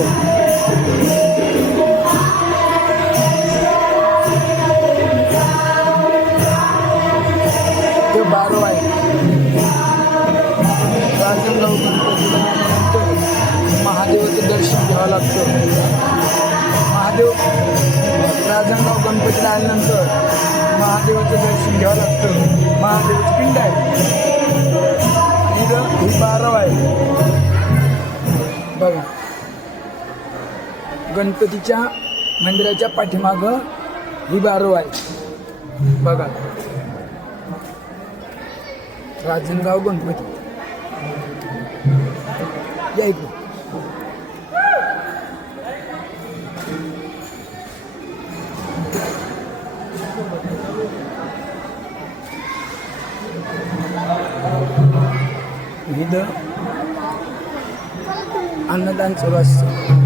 ते बारो आहे. महादेवाचं दर्शन घ्यावं लागतं. महादेव राजनगाव गणपतीला आल्यानंतर महादेवाचं दर्शन घ्यावं लागतं. महादेवाची पिंड आहे. ही बारव आहे. बघा. गणपतीच्या मंदिराच्या पाठीमागं ही बारव आहे बघा. राजनगाव गणपती. या इकडे. इथं अन्नदान सुरू असतं.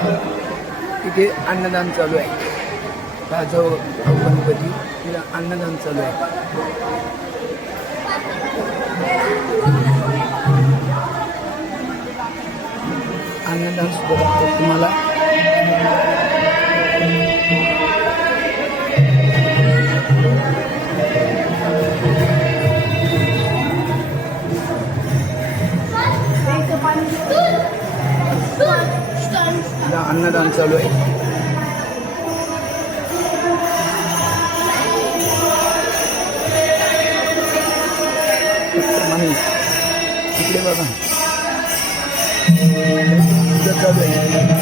तिथे अन्नदान चालू आहे. राजा गणपती तिला अन्नदान चालू आहे. अन्नदान सुद्धा तुम्हाला काम चालू आहे आणि इकडे बघा चालू आहे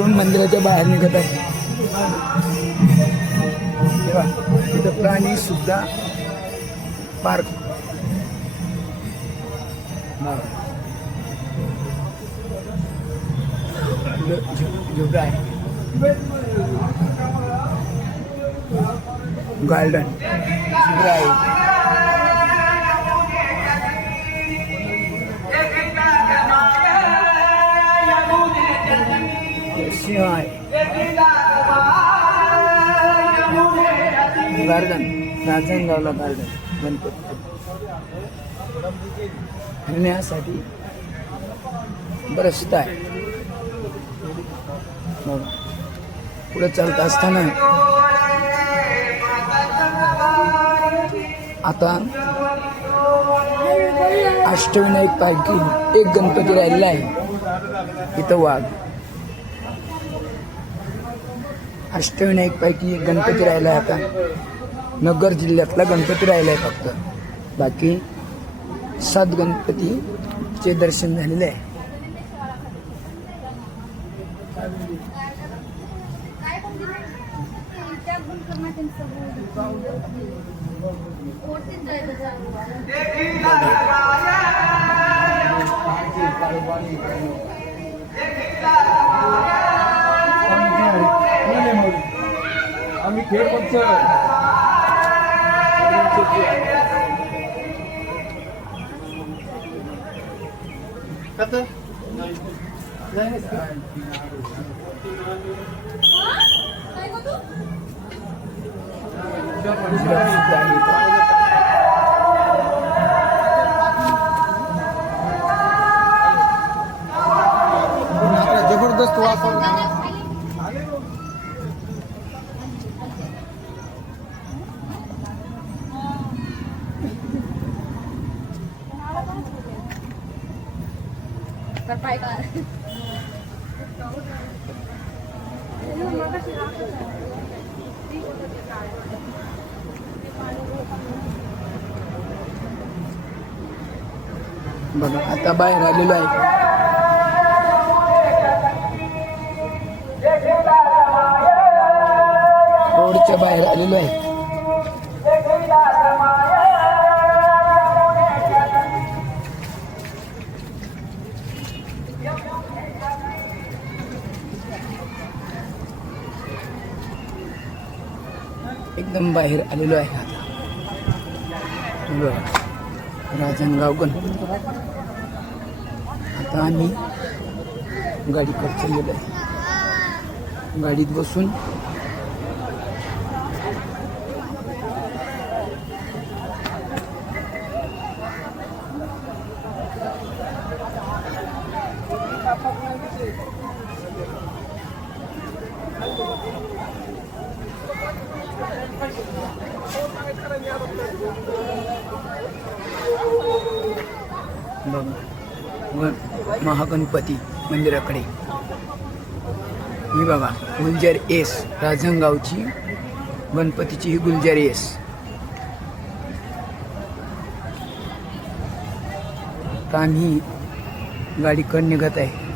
घेऊन मंदिराच्या बाहेर निघत आहे. तिथं प्राणी सुद्धा पार्क झुगा आहे गार्डन. शुभ्र आहे आहे गार्डन राजनगावला गार्डन गणपती. फिरण्यासाठी बरंचसं आहे. बघा. पुढे चालत असताना आता अष्टविनायक पैकी एक गणपती राहिलेला आहे. इथं वाघ. अष्टविनायकपैकी एक गणपती राहिला आहे आता. नगर जिल्ह्यातला गणपती राहिला आहे फक्त. बाकी सात गणपतीचे दर्शन झालेले आहे. आम्ही खेळ पक्ष जबरदस्त सुद्धा terbaik lah. Bagaimana bayar ada lain. Kau. एकदम बाहेर आलेलो आहे आता. तुम्ही राजनगाव गणपती आता आम्ही गाडीकडे चाललेलो आहे. गाडीत बसून बघा महागणपती मंदिराकडे. ही बघा गुलजार एस राजनगावची गणपतीची ही गुलजार एस. तर आम्ही गाडीकडे निघत आहे.